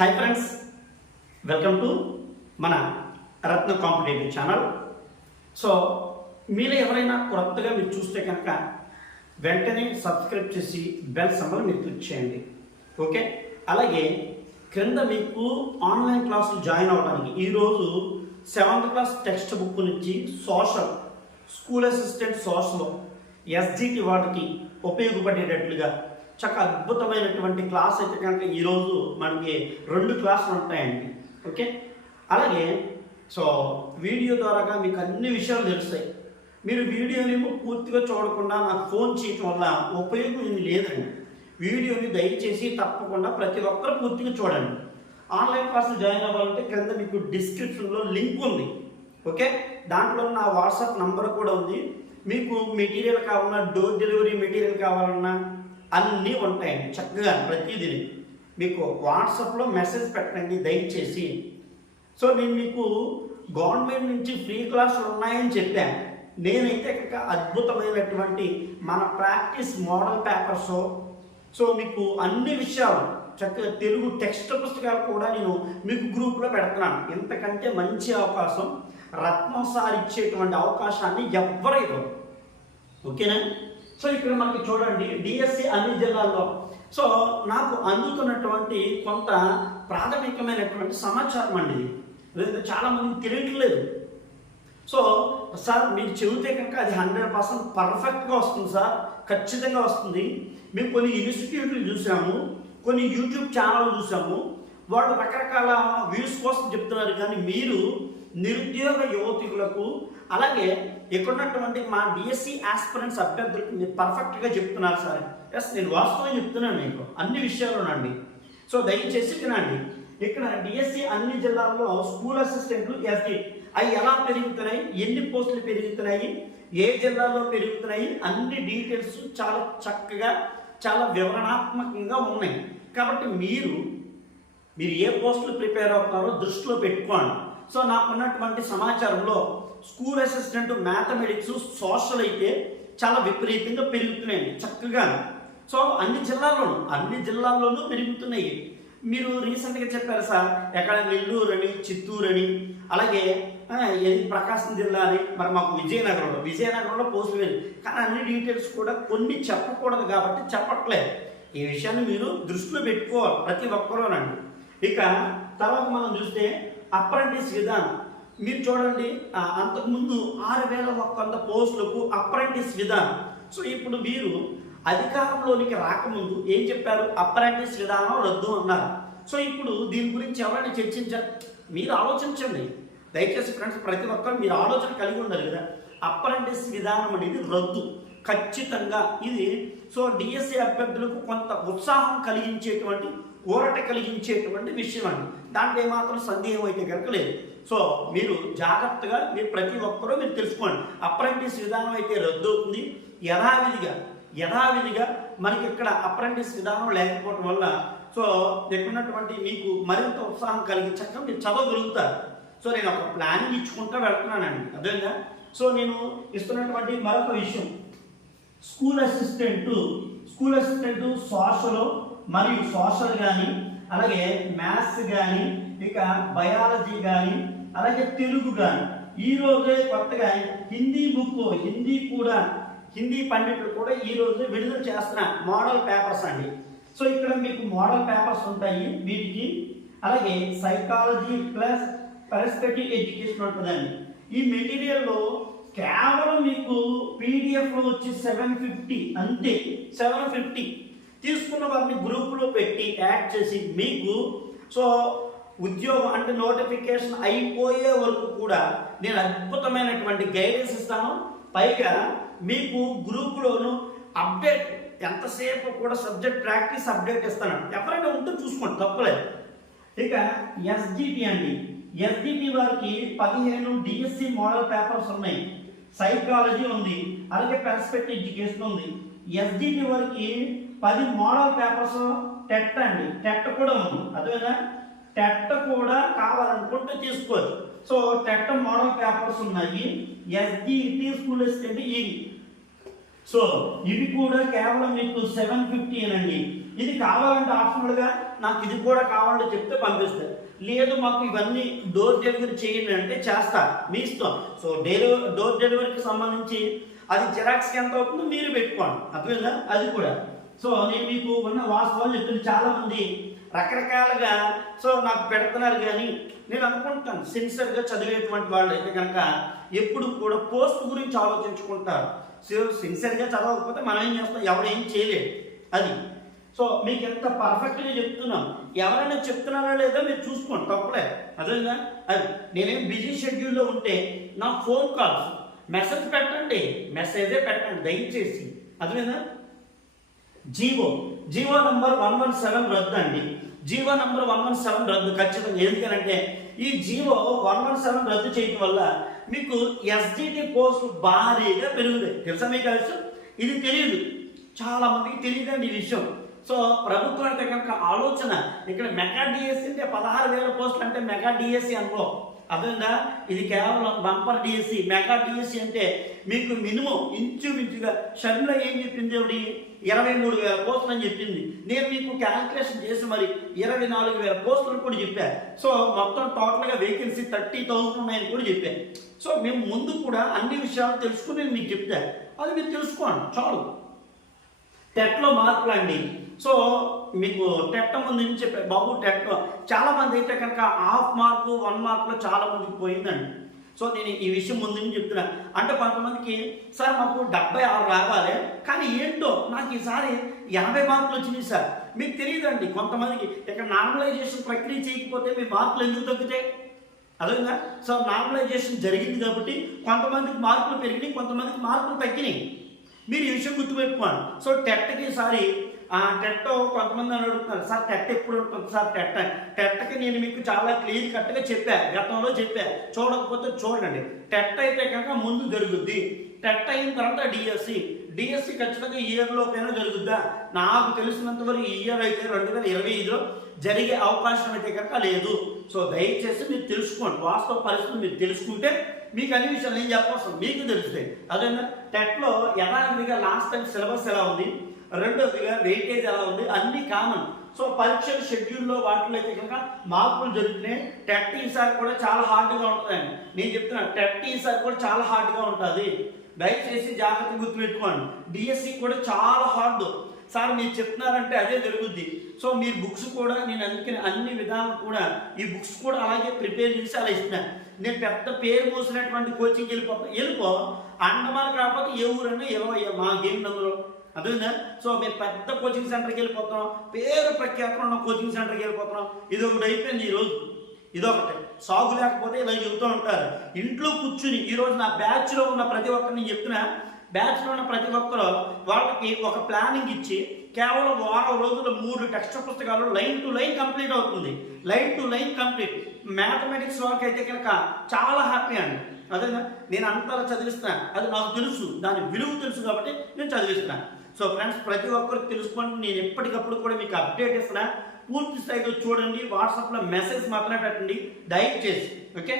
Hi friends welcome to మన రత్న competitive channel. So మీరు ఎవరైనా కొత్తగా మీరు చూస్తే కనుక వెంటనే సబ్స్క్రైబ్ చేసి బెల్ సంబర్ మీరు క్లిక్ చేయండి. ఓకే? అలాగే క్రింద మీకు ఆన్లైన్ క్లాసులు జాయిన్ అవ్వడానికి ఈరోజు సెవెంత్ క్లాస్ టెక్స్ట్ బుక్ నుంచి social school assistant social S G T వాటికి ఉపయోగపడేటట్లుగా చక్కగా అద్భుతమైనటువంటి క్లాస్ అయితే కనుక ఈరోజు మనకి రెండు క్లాసులు ఉంటాయండి. ఓకే? అలాగే సో వీడియో ద్వారాగా మీకు అన్ని విషయాలు తెలుస్తాయి. మీరు వీడియోనేమో పూర్తిగా చూడకుండా నాకు ఫోన్ చేయటం వల్ల ఉపయోగం ఏమి లేదండి. వీడియోని దయచేసి తప్పకుండా ప్రతి ఒక్కరు పూర్తిగా చూడండి. ఆన్లైన్ క్లాసులు జాయిన్ అవ్వాలంటే క్రింద మీకు డిస్క్రిప్షన్లో లింక్ ఉంది. ఓకే? దాంట్లో నా వాట్సాప్ నంబర్ కూడా ఉంది. మీకు మెటీరియల్ కావాలన్నా డోర్ డెలివరీ మెటీరియల్ కావాలన్నా అన్నీ ఉంటాయండి చక్కగా ప్రతిదీ మీకు వాట్సాప్లో మెసేజ్ పెట్టండి దయచేసి. సో నేను మీకు గవర్నమెంట్ నుంచి ఫ్రీ క్లాసులు ఉన్నాయని చెప్పాను. నేనైతే ఇక్కడ అద్భుతమైనటువంటి మన ప్రాక్టీస్ మోడల్ పేపర్స్. సో మీకు అన్ని విషయాలు చక్కగా తెలుగు టెక్స్ట్ పుస్తకాలు కూడా నేను మీకు గ్రూప్లో పెడుతున్నాను. ఇంతకంటే మంచి అవకాశం రత్నం సార్ ఇచ్చేటువంటి అవకాశాన్ని ఎవ్వరైతే ఓకేనా? సో ఇక్కడ మనకి చూడండి డిఎస్సి అన్ని జిల్లాల్లో. సో నాకు అందుతున్నటువంటి కొంత ప్రాథమికమైనటువంటి సమాచారం అండి. ఇది చాలా మందికి తెలియట్లేదు. సో సార్ మీరు చెబితే కనుక అది హండ్రెడ్ పర్సెంట్ పర్ఫెక్ట్గా వస్తుంది సార్ ఖచ్చితంగా వస్తుంది. మేము కొన్ని ఇన్స్టిట్యూట్లు చూసాము కొన్ని యూట్యూబ్ ఛానల్ చూసాము. వాళ్ళు రకరకాల వ్యూస్ కోసం చెప్తున్నారు. కానీ మీరు నిరుద్యోగ యువతికులకు అలాగే ఇక్కడున్నటువంటి మా డిఎస్సి ఆస్పిరెంట్స్ అభ్యర్థులకు మీరు పర్ఫెక్ట్గా చెప్తున్నారు సార్. ఎస్ నేను వాస్తవం చెప్తున్నాను మీకు. అన్ని విషయాలునండి సో దయచేసి తినండి ఇక్కడ డిఎస్సి అన్ని జిల్లాల్లో స్కూల్ అసిస్టెంట్లు ఎస్డి అవి ఎలా పెరుగుతున్నాయి? ఎన్ని పోస్టులు పెరుగుతున్నాయి? ఏ జిల్లాలో పెరుగుతున్నాయి? అన్ని డీటెయిల్స్ చాలా చక్కగా చాలా వివరణాత్మకంగా ఉన్నాయి. కాబట్టి మీరు మీరు ఏ పోస్టులు ప్రిపేర్ అవుతున్నారో దృష్టిలో పెట్టుకోండి. సో నాకున్నటువంటి సమాచారంలో స్కూల్ అసిస్టెంట్ మ్యాథమెటిక్స్ సోషల్ అయితే చాలా విపరీతంగా పెరుగుతున్నాయండి చక్కగా సో అన్ని జిల్లాల్లోనూ అన్ని జిల్లాల్లోనూ పెరుగుతున్నాయి. మీరు రీసెంట్గా చెప్పారు సార్ ఎక్కడ నెల్లూరు అని చిత్తూరు అని అలాగే ఏది ప్రకాశం జిల్లా అని మరి మాకు విజయనగరంలో విజయనగరంలో పోస్టులు వెళ్ళి కానీ అన్ని డీటెయిల్స్ కూడా కొన్ని చెప్పకూడదు కాబట్టి చెప్పట్లేదు. ఈ విషయాన్ని మీరు దృష్టిలో పెట్టుకోవాలి ప్రతి ఒక్కరూనండి. ఇక తర్వాత మనం చూస్తే అప్రెంటిస్ విధానం మీరు చూడండి అంతకుముందు ఆరు వేల ఒక్క వంద పోస్టులకు అప్రెంటిస్ విధానం సో ఇప్పుడు మీరు అధికారంలోనికి రాకముందు ఏం చెప్పారు? అప్రెంటిస్ విధానం రద్దు అన్నారు. సో ఇప్పుడు దీని గురించి ఎవరైనా చర్చించారు మీరు ఆలోచించండి. దయచేసి ఫ్రెండ్స్ ప్రతి ఒక్కరు మీరు ఆలోచన కలిగి ఉండాలి కదా. అప్రెంటిస్ విధానం అనేది రద్దు. ఖచ్చితంగా ఇది. సో డిఎస్సి అభ్యర్థులకు కొంత ఉత్సాహం కలిగించేటువంటి ఊరట కలిగించేటువంటి విషయం అండి దాంట్లో ఏమాత్రం సందేహం అయితే కనుక లేదు. సో మీరు జాగ్రత్తగా మీరు ప్రతి ఒక్కరూ మీరు తెలుసుకోండి. అప్రెంటిస్ విధానం అయితే రద్దవుతుంది. యథావిధిగా యథావిధిగా మనకి ఇక్కడ అప్రెంటిస్ విధానం లేకపోవడం వల్ల సో ఎక్కడున్నటువంటి మీకు మరింత ఉత్సాహం కలిగించక మీరు చదవగలుగుతారు. సో నేను ఒక ప్లానింగ్ ఇచ్చుకుంటూ వెళ్తున్నానండి. అదేవిధంగా సో నేను ఇస్తున్నటువంటి మరొక విషయం. School assistant school assistant social మరియు సోషల్ కానీ అలాగే మ్యాథ్స్ కానీ ఇక బయాలజీ కానీ అలాగే తెలుగు కానీ ఈ రోజే కొత్తగా హిందీ బుక్ హిందీ కూడా హిందీ పండితులు కూడా ఈ రోజు విడుదల చేస్తున్న మోడల్ పేపర్స్ అండి. సో ఇక్కడ మీకు మోడల్ పేపర్స్ ఉంటాయి. వీటికి అలాగే సైకాలజీ ప్లస్ పరిస్థితి ఎడ్యుకేషన్ ఉంటుందండి. ఈ మెటీరియల్లో కేవలం మీకు పీడిఎఫ్లో వచ్చి సెవెన్ ఫిఫ్టీ అంతే సెవెన్ ఫిఫ్టీ తీసుకున్న వారిని గ్రూప్లో పెట్టి యాడ్ చేసి మీకు సో ఉద్యోగం అంటే నోటిఫికేషన్ అయిపోయే వరకు కూడా నేను అద్భుతమైనటువంటి గైడెన్స్ ఇస్తాను. పైగా మీకు గ్రూప్లోను అప్డేట్ ఎంతసేపు కూడా సబ్జెక్ట్ ప్రాక్టీస్ అప్డేట్ ఇస్తాను. ఎవరైనా ఉంటే చూసుకోండి తప్పలేదు. ఇక ఎస్జిటి అండి. ఎస్జిటి వారికి పదిహేను డిఎస్సి మోడల్ పేపర్స్ ఉన్నాయి. సైకాలజీ ఉంది అలాగే పెర్స్పెక్టివ్ ఎడ్యుకేషన్ ఉంది. ఎస్డిటి వరకు పది మోడల్ పేపర్స్ టెట్ అండి. టెట్ కూడా ఉంది. అదేనా? టెట్ కూడా కావాలనుకుంటే తీసుకోవచ్చు. సో టెట్ మోడల్ పేపర్స్ ఉన్నాయి. ఎస్డిటి స్కూల్ అసిస్టెంట్ ఇవి సో ఇవి కూడా కేవలం మీకు సెవెన్ ఫిఫ్టీ అండి ఇది కావాలంటే ఆప్షనల్గా నాకు ఇది కూడా కావాలంటే చెప్తే పంపిస్తారు లేదు మాకు ఇవన్నీ డోర్ డెలివరీ చేయండి అంటే చేస్తా మీ ఇష్టం. సో డెలివరీ డోర్ డెలివరీకి సంబంధించి అది జిరాక్స్కి ఎంత అవుతుందో మీరు పెట్టుకోండి. అర్థమైందా? అది కూడా. సో నేను మీకు ఉన్న వాస్తవాలు చెప్తుంది చాలామంది రకరకాలుగా సో నాకు పెడుతున్నారు కానీ నేను అనుకుంటాను సిన్సియర్గా చదివేటువంటి వాళ్ళు అయితే కనుక ఎప్పుడు కూడా పోస్ట్ గురించి ఆలోచించుకుంటారు. సో సిన్సియర్గా చదవకపోతే మనం ఏం చేస్తాం? ఎవరు ఏం చేయలేదు అది. సో మీకు ఎంత పర్ఫెక్ట్గా చెప్తున్నాం. ఎవరైనా చెప్తున్నారా లేదో మీరు చూసుకోండి తప్పలే. అదేగా అది నేనేం బిజీ షెడ్యూల్లో ఉంటే నా ఫోన్ కాల్స్ మెసేజ్ పెట్టండి మెసేజే పెట్టండి దయచేసి. అదేనా GO GO number one one seven రద్దు అండి GO number one one seven రద్దు ఖచ్చితంగా. ఎందుకనంటే ఈ జీవో వన్ వన్ సెవెన్ రద్దు చేయడం వల్ల మీకు ఎస్డిటి పోస్ట్ భారీగా పెరుగుతాయి. తెలుసా మీకు ఆ ఇది తెలియదు. చాలా మందికి తెలియదండి ఈ విషయం. సో ప్రభుత్వం అంటే కనుక ఆలోచన. ఇక్కడ మెగా డిఎస్సి అంటే పదహారు వేల పోస్టులు అంటే మెగా డిఎస్సి అనుకో. అదేందా ఇది కేవలం బంపర్ డిఎస్సి మెగా డిఎస్సి అంటే మీకు మినిమం ఇంచుమించుగా షర్మిల ఏం చెప్పింది ఎవరి ఇరవై మూడు వేల పోస్టులు అని చెప్పింది. నేను మీకు క్యాల్కులేషన్ చేసి మరి ఇరవై నాలుగు వేల పోస్టులు కూడా చెప్పాను సో మొత్తం టోటల్గా వేకెన్సీ థర్టీ థౌసండ్ ఉన్నాయని కూడా చెప్పాను సో మేము ముందు కూడా అన్ని విషయాలు తెలుసుకుని మీకు చెప్తాను అది మీరు తెలుసుకోండి. చాలు. టెట్లో మార్పులు అండి. సో మీకు టెట్ ముందు నుంచి చెప్పే బాబు టెట్ చాలా మంది అయితే కనుక హాఫ్ మార్కు వన్ మార్కులో చాలా మందికి పోయిందండి. సో నేను ఈ విషయం ముందు నుంచి చెప్తున్నా. అంటే కొంతమందికి సార్ మాకు డెబ్బై ఆరు రావాలి కానీ ఏంటో నాకు ఈసారి ఎనభై మార్కులు వచ్చినాయి సార్. మీకు తెలియదండి కొంతమందికి. ఇక్కడ నార్మలైజేషన్ ప్రక్రియ చేయకపోతే మీ మార్కులు ఎందుకు తగ్గుతాయి? అదేవిధంగా సో నార్మలైజేషన్ జరిగింది కాబట్టి కొంతమందికి మార్కులు పెరిగినాయి కొంతమందికి మార్కులు తగ్గినాయి. మీరు ఈ విషయం గుర్తుపెట్టుకోండి. సో టెట్కి ఈసారి ఆ టెట్ కొంతమంది అని అడుగుతున్నారు. సార్ టెట్ ఎప్పుడు ఉంటుంది సార్? టెట్ టెట్కి నేను మీకు చాలా క్లియర్ కట్గా చెప్పా గతంలో చెప్పా. చూడకపోతే చూడండి. టెట్ అయితే కనుక ముందు జరుగుద్ది. టెట్ అయిన తర్వాత డిఎస్సి. డిఎస్సి ఖచ్చితంగా ఈ ఇయర్లోకైనా జరుగుద్దా? నాకు తెలిసినంత వరకు ఈ ఇయర్ అయితే రెండు వేల ఇరవై ఐదులో జరిగే అవకాశం అయితే కనుక లేదు. సో దయచేసి మీరు తెలుసుకోండి. వాస్తవ పరిస్థితులు మీరు తెలుసుకుంటే మీకు అన్ని విషయాలు నేను చెప్పవసరం మీకు తెలుస్తాయి. అదే టెట్లో ఎలా లాస్ట్ టైం సిలబస్ ఎలా ఉంది? రెండోదిగా వెయిటేజ్ ఎలా ఉంది? అన్ని కామన్ సో పరీక్షల షెడ్యూల్లో వాటిలో అయితే కనుక మార్పులు జరుగుతున్నాయి. టెట్ ఈసారి కూడా చాలా హార్డ్గా ఉంటుందండి. నేను చెప్తున్నా టెట్ ఈసారి కూడా చాలా హార్డ్గా ఉంటుంది. దయచేసి జాగ్రత్త గుర్తుపెట్టుకోండి. డిఎస్సి కూడా చాలా హార్డ్ సార్ మీరు చెప్తున్నారంటే అదే జరుగుద్ది. సో మీరు బుక్స్ కూడా నేను అందుకని అన్ని విధాలు కూడా ఈ బుక్స్ కూడా అలాగే ప్రిపేర్ చేసి అలా ఇస్తున్నాను. నేను పెద్ద పేరు మోసినటువంటి కోచింగ్కి వెళ్ళిపో వెళ్ళిపో. అండమాన్ కాకపోతే ఏ ఊరన్నా ఇరవై మా గేమ్ నందులో అర్థమైందా సో మేము పెద్ద కోచింగ్ సెంటర్కి వెళ్ళిపోతున్నాం. పేరు ప్రఖ్యాతం ఉన్న కోచింగ్ సెంటర్కి వెళ్ళిపోతున్నాం. ఇది ఒకటి అయిపోయింది ఈరోజు ఇదొకటి సాగు లేకపోతే ఇలా చెబుతూ ఉంటారు. ఇంట్లో కూర్చుని ఈరోజు నా బ్యాచ్లో ఉన్న ప్రతి ఒక్కరిని చెప్తున్నా. బ్యాచ్లో ఉన్న ప్రతి ఒక్కరు వాళ్ళకి ఒక ప్లానింగ్ ఇచ్చి కేవలం వారం రోజులు మూడు టెక్స్ట్ పుస్తకాలు లైన్ టు లైన్ కంప్లీట్ అవుతుంది. Line to line complete. Mathematics వరకు అయితే కనుక చాలా హ్యాపీ అండి. అదేనా నేను అంతలా చదివిస్తున్నాను అది నాకు తెలుసు. దాని విలువ తెలుసు కాబట్టి నేను చదివిస్తున్నాను సో ఫ్రెండ్స్ ప్రతి ఒక్కరు తెలుసుకోండి నేను ఎప్పటికప్పుడు కూడా మీకు అప్డేట్ ఇస్తున్నా. పూర్తి స్థాయిలో చూడండి వాట్సాప్లో మెసేజ్ మాత్రమే పెట్టండి. దయచేసి ఓకే